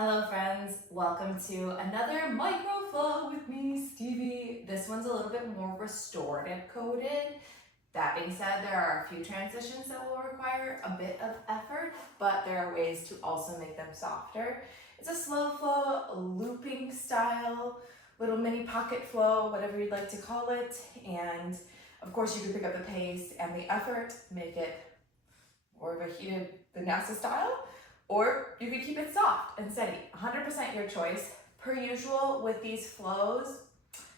Hello friends, welcome to another micro flow with me, Stevie. This one's a little bit more restorative coded. That being said, there are a few transitions that will require a bit of effort, but there are ways to also make them softer. It's a slow flow, looping style, little mini pocket flow, whatever you'd like to call it. And of course you can pick up the pace and the effort, make it more of a heated vinyasa style, or you can keep it soft and steady. 100% your choice. Per usual with these flows,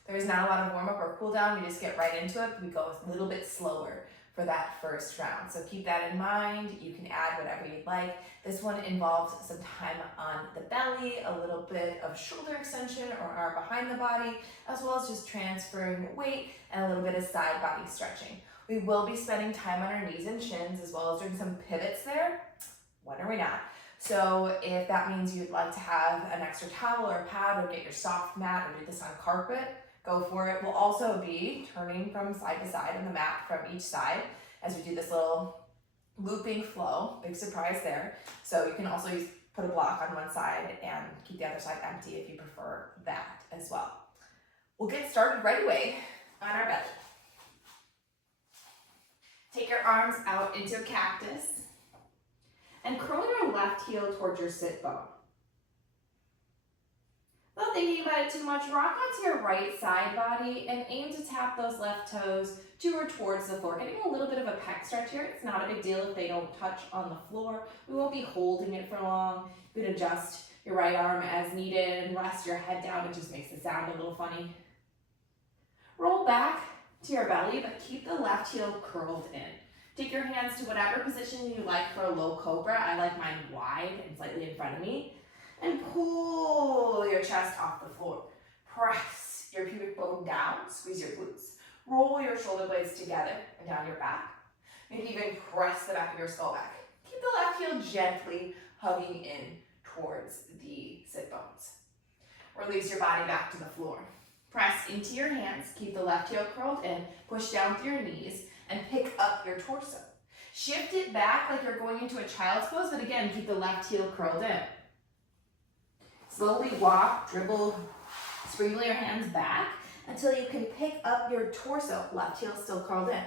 there's not a lot of warm up or cool down. We just get right into it. We go a little bit slower for that first round. So keep that in mind. You can add whatever you'd like. This one involves some time on the belly, a little bit of shoulder extension or arm behind the body, as well as just transferring weight and a little bit of side body stretching. We will be spending time on our knees and shins as well as doing some pivots there. When are we not? So if that means you'd like to have an extra towel or a pad or get your soft mat or do this on carpet, go for it. We'll also be turning from side to side on the mat from each side as we do this little looping flow. Big surprise there. So you can also put a block on one side and keep the other side empty if you prefer that as well. We'll get started right away on our belly. Take your arms out into a cactus and curl your left heel towards your sit bone. Without thinking about it too much, rock onto your right side body and aim to tap those left toes to or towards the floor. Getting a little bit of a pec stretch here. It's not a big deal if they don't touch on the floor. We won't be holding it for long. You can adjust your right arm as needed and rest your head down. It just makes the sound a little funny. Roll back to your belly, but keep the left heel curled in. Take your hands to whatever position you like for a low cobra. I like mine wide and slightly in front of me. And pull your chest off the floor. Press your pubic bone down, squeeze your glutes. Roll your shoulder blades together and down your back. Maybe even press the back of your skull back. Keep the left heel gently hugging in towards the sit bones. Release your body back to the floor. Press into your hands, keep the left heel curled in, push down through your knees, and pick up your torso. Shift it back like you're going into a child's pose, but again, keep the left heel curled in. Slowly walk, dribble, sprinkle your hands back until you can pick up your torso, left heel still curled in.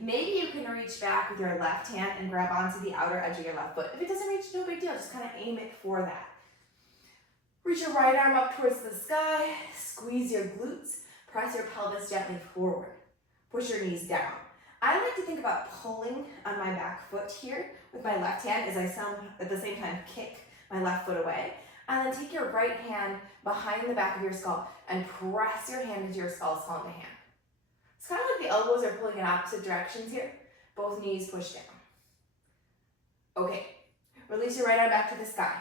Maybe you can reach back with your left hand and grab onto the outer edge of your left foot. If it doesn't reach, no big deal, just kind of aim it for that. Reach your right arm up towards the sky, squeeze your glutes, press your pelvis gently forward. Push your knees down. I like to think about pulling on my back foot here with my left hand as I at the same time kick my left foot away. And then take your right hand behind the back of your skull and press your hand into your skull, palm to hand. It's kind of like the elbows are pulling in opposite directions here. Both knees push down. Okay, release your right arm back to the sky.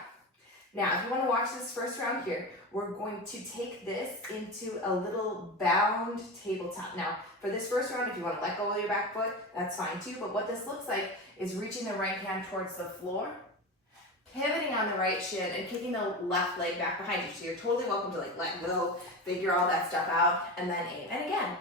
Now, if you want to watch this first round here, we're going to take this into a little bound tabletop. Now, for this first round, if you want to let go of your back foot, that's fine too. But what this looks like is reaching the right hand towards the floor, pivoting on the right shin, and kicking the left leg back behind you. So you're totally welcome to let go, figure all that stuff out, and then aim. And again,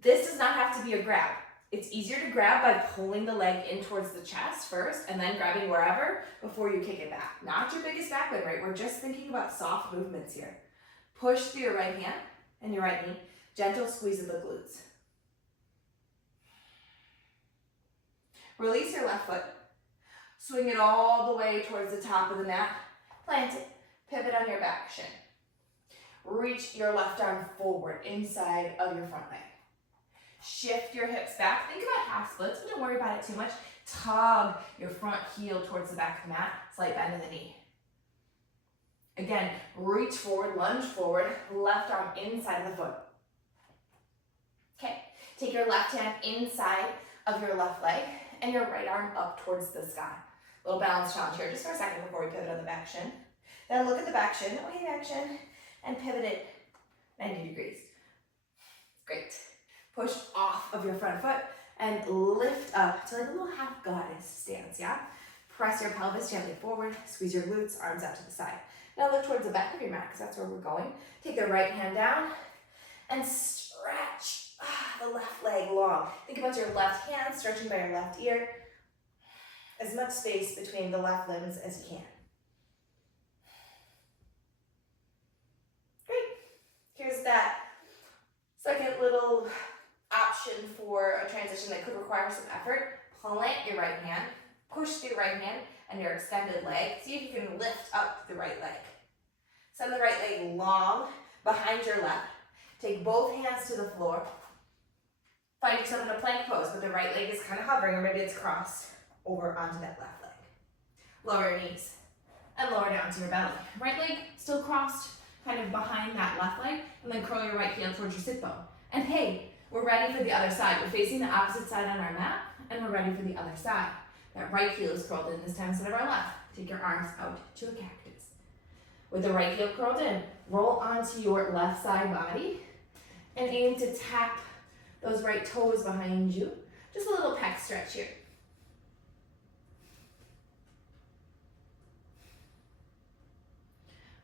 this does not have to be a grab. It's easier to grab by pulling the leg in towards the chest first and then grabbing wherever before you kick it back. Not your biggest back bend, right? We're just thinking about soft movements here. Push through your right hand and your right knee. Gentle squeeze of the glutes. Release your left foot. Swing it all the way towards the top of the mat. Plant it. Pivot on your back shin. Reach your left arm forward inside of your front leg. Shift your hips back. Think about half splits, but don't worry about it too much. Tug your front heel towards the back of the mat. Slight bend in the knee. Again, reach forward, lunge forward, left arm inside of the foot. Okay, take your left hand inside of your left leg and your right arm up towards the sky. Little balance challenge here just for a second before we pivot on the back shin. Then look at the back shin, away back shin, and pivot it 90 degrees. Great. Push off of your front foot and lift up to like a little half goddess stance, yeah? Press your pelvis gently forward, squeeze your glutes, arms out to the side. Now look towards the back of your mat because that's where we're going. Take the right hand down and stretch the left leg long. Think about your left hand stretching by your left ear. As much space between the left limbs as you can. that could require some effort, plant your right hand, push the right hand and your extended leg. See if you can lift up the right leg. Send the right leg long behind your left. Take both hands to the floor. Find yourself in a plank pose, but the right leg is kind of hovering, or maybe it's crossed over onto that left leg. Lower your knees and lower down to your belly. Right leg still crossed kind of behind that left leg, and then curl your right heel towards your sit bone. And hey, we're ready for the other side. We're facing the opposite side on our mat, and we're ready for the other side. That right heel is curled in this time instead of our left. Take your arms out to a cactus. With the right heel curled in, roll onto your left side body and aim to tap those right toes behind you. Just a little pec stretch here.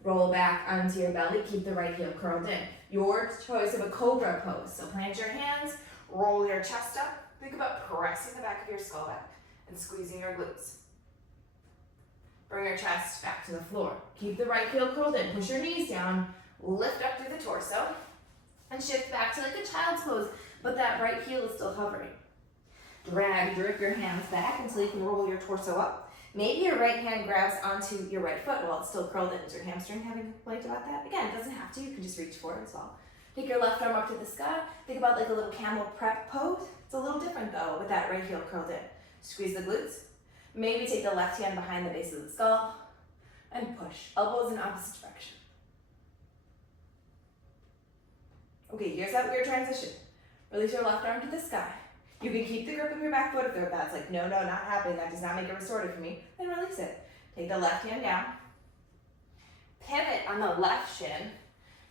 Roll back onto your belly, keep the right heel curled in. Your choice of a cobra pose. So plant your hands, roll your chest up. Think about pressing the back of your skull back and squeezing your glutes. Bring your chest back to the floor. Keep the right heel curled in. Push your knees down, lift up through the torso, and shift back to like a child's pose, but that right heel is still hovering. Drip your hands back until you can roll your torso up. Maybe your right hand grabs onto your right foot while it's still curled in. Is your hamstring having a complaint about that? Again, it doesn't have to. You can just reach for it as well. Take your left arm up to the sky. Think about like a little camel prep pose. It's a little different though with that right heel curled in. Squeeze the glutes. Maybe take the left hand behind the base of the skull and push. Elbows in opposite direction. Okay, here's that weird transition. Release your left arm to the sky. You can keep the grip of your back foot if that's like, no, not happening, that does not make it restorative for me, then release it. Take the left hand down, pivot on the left shin,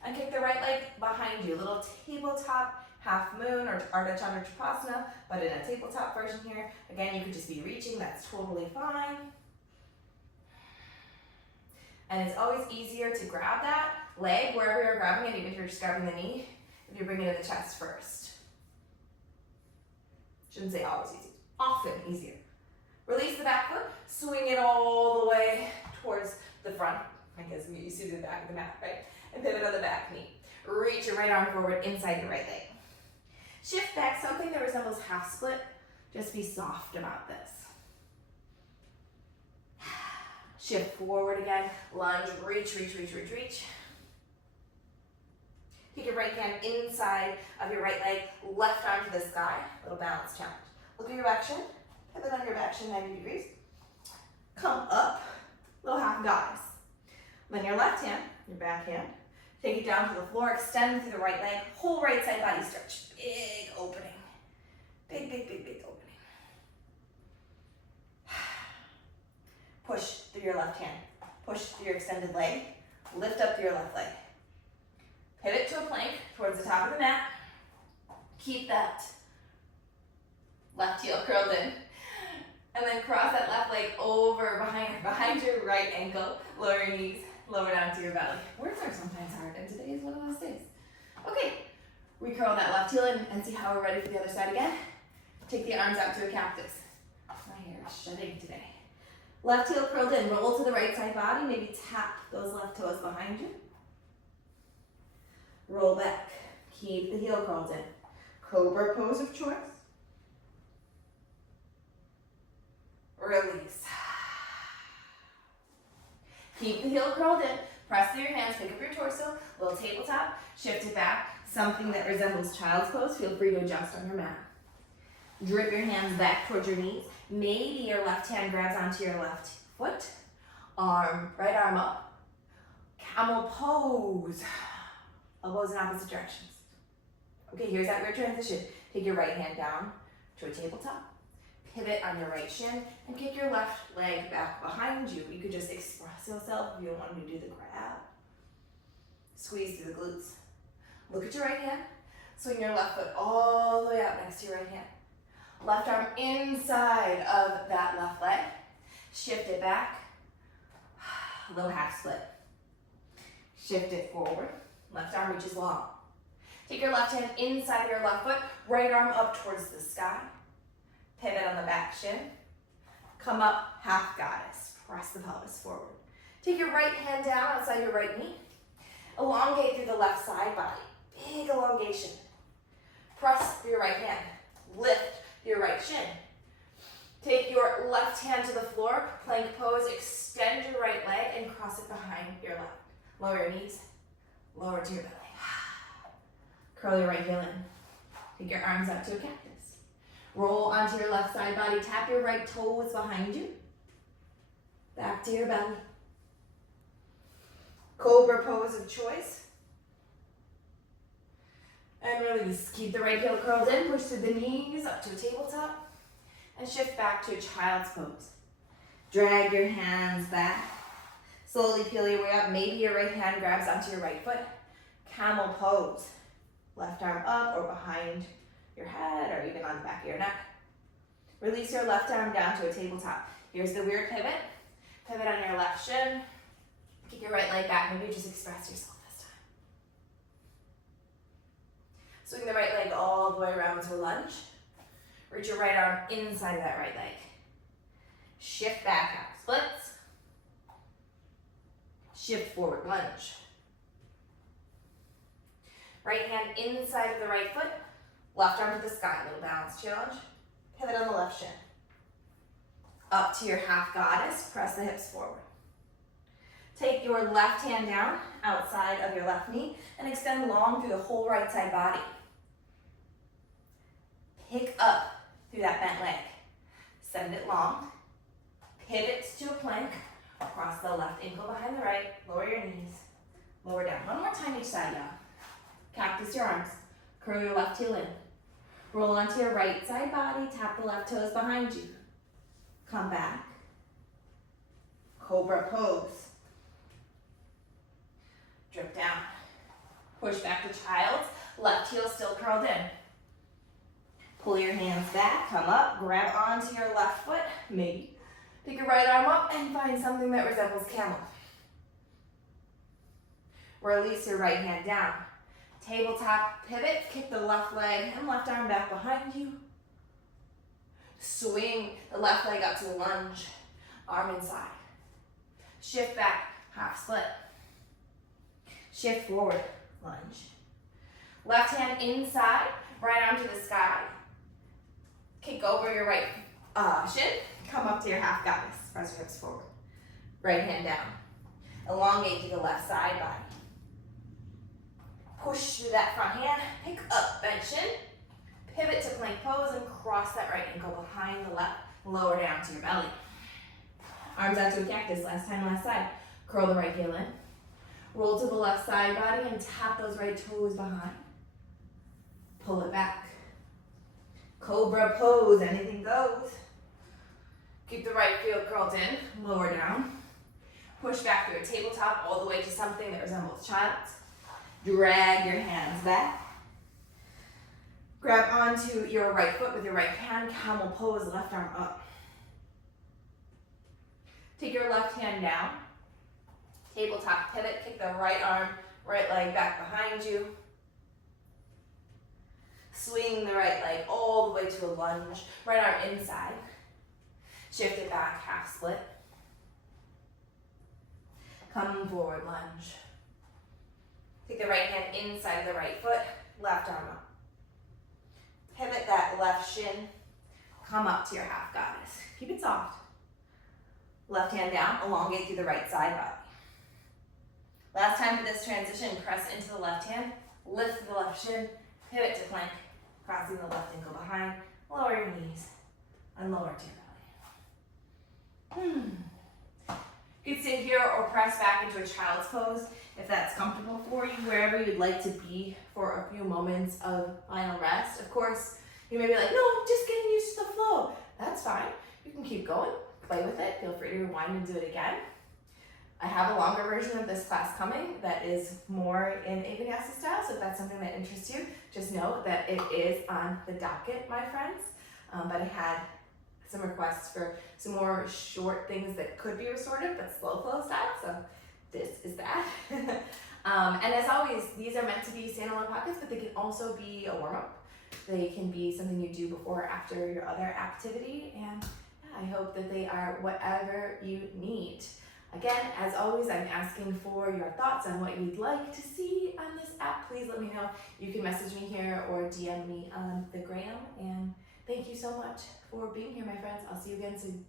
and kick the right leg behind you. Little tabletop half moon or Ardha Chandra Trikonasana, but in a tabletop version here. Again, you could just be reaching, that's totally fine. And it's always easier to grab that leg wherever you're grabbing it, even if you're just grabbing the knee, if you bring it in the chest first. Shouldn't say always easy, often easier. Release the back foot, swing it all the way towards the front. I guess you see the back of the mat, right? And pivot on the back knee. Reach your right arm forward inside your right leg. Shift back, something that resembles half split. Just be soft about this. Shift forward again, lunge, reach. Take your right hand inside of your right leg, left arm to the sky, little balance challenge. Look at your back shin, pivot on your back shin 90 degrees. Come up, little half goddess. Then your left hand, your back hand, take it down to the floor, extend through the right leg, whole right side body stretch. Big opening, big opening. Push through your left hand, push through your extended leg, lift up through your left leg. Pivot to a plank towards the top of the mat. Keep that left heel curled in. And then cross that left leg over behind your right ankle. Lower your knees, lower down to your belly. Words are sometimes hard, and today is one of those days. Okay, recurl that left heel in and see how we're ready for the other side again. Take the arms out to a cactus. My hair is shedding today. Left heel curled in, roll to the right side body, maybe tap those left toes behind you. Roll back, keep the heel curled in. Cobra pose of choice. Release. Keep the heel curled in, press through your hands, pick up your torso, little tabletop, shift it back, something that resembles child's pose, feel free to adjust on your mat. Drip your hands back towards your knees, maybe your left hand grabs onto your left foot, right arm up, camel pose. Elbows in opposite directions. Okay, here's that weird transition. Take your right hand down to a tabletop, pivot on your right shin, and kick your left leg back behind you. You could just express yourself if you don't want to do the grab. Squeeze through the glutes. Look at your right hand. Swing your left foot all the way out next to your right hand. Left arm inside of that left leg. Shift it back. A little half split. Shift it forward. Left arm reaches long. Take your left hand inside your left foot, right arm up towards the sky. Pivot on the back shin. Come up, half goddess. Press the pelvis forward. Take your right hand down outside your right knee. Elongate through the left side body. Big elongation. Press through your right hand. Lift your right shin. Take your left hand to the floor, plank pose, extend your right leg and cross it behind your left. Lower your knees, lower to your belly. Curl your right heel in. Take your arms up to a cactus. Roll onto your left side body, tap your right toes behind you. Back to your belly. Cobra pose of choice. And release. Keep the right heel curled in, push through the knees up to a tabletop, and shift back to a child's pose. Drag your hands back. Slowly peel your way up. Maybe your right hand grabs onto your right foot. Camel pose. Left arm up or behind your head or even on the back of your neck. Release your left arm down to a tabletop. Here's the weird pivot. Pivot on your left shin. Kick your right leg back. Maybe just express yourself this time. Swing the right leg all the way around to a lunge. Reach your right arm inside of that right leg. Shift back, half splits. Shift forward, lunge. Right hand inside of the right foot. Left arm to the sky, little balance challenge. Pivot on the left shin. Up to your half goddess, press the hips forward. Take your left hand down outside of your left knee and extend long through the whole right side body. Pick up through that bent leg. Send it long. Pivot to a plank. Cross the left ankle behind the right. Lower your knees. Lower down. One more time each side, y'all. Cactus your arms. Curl your left heel in. Roll onto your right side body. Tap the left toes behind you. Come back. Cobra pose. Drip down. Push back to child's. Left heel still curled in. Pull your hands back. Come up. Grab onto your left foot. Maybe. Pick your right arm up and find something that resembles camel. Release your right hand down. Tabletop pivot. Kick the left leg and left arm back behind you. Swing the left leg up to a lunge. Arm inside. Shift back. Half split. Shift forward. Lunge. Left hand inside. Right arm to the sky. Kick over your right shin. Come up to your half goddess. Press your hips forward. Right hand down. Elongate to the left side body. Push through that front hand. Pick up bent shin. Pivot to plank pose and cross that right ankle behind the left. Lower down to your belly. Arms out to a cactus. Last time, last side. Curl the right heel in. Roll to the left side body and tap those right toes behind. Pull it back. Cobra pose. Anything goes. Keep the right heel curled in. Lower down. Push back through a tabletop all the way to something that resembles child's. Drag your hands back. Grab onto your right foot with your right hand. Camel pose, left arm up. Take your left hand down. Tabletop pivot. Kick the right arm, right leg back behind you. Swing the right leg all the way to a lunge. Right arm inside. Shift it back, half split. Come forward, lunge. Take the right hand inside of the right foot, left arm up. Pivot that left shin, come up to your half goddess. Keep it soft. Left hand down, elongate through the right side body. Last time for this transition, press into the left hand, lift the left shin, pivot to plank, crossing the left ankle behind, lower your knees, and lower to your belly. You can sit here or press back into a child's pose if that's comfortable for you, wherever you'd like to be for a few moments of final rest. Of course, you may be like, no, I'm just getting used to the flow. That's fine. You can keep going, play with it. Feel free to rewind and do it again. I have a longer version of this class coming that is more in a vinyasa style, so if that's something that interests you, just know that it is on the docket, my friends. But I had some requests for some more short things that could be restorative, but slow flow style, so this is that. And as always, these are meant to be standalone pockets, but they can also be a warm-up. They can be something you do before or after your other activity, and yeah, I hope that they are whatever you need. Again, as always, I'm asking for your thoughts on what you'd like to see on this app. Please let me know. You can message me here or DM me on the gram, and Thank you so much for being here, my friends. I'll see you again soon.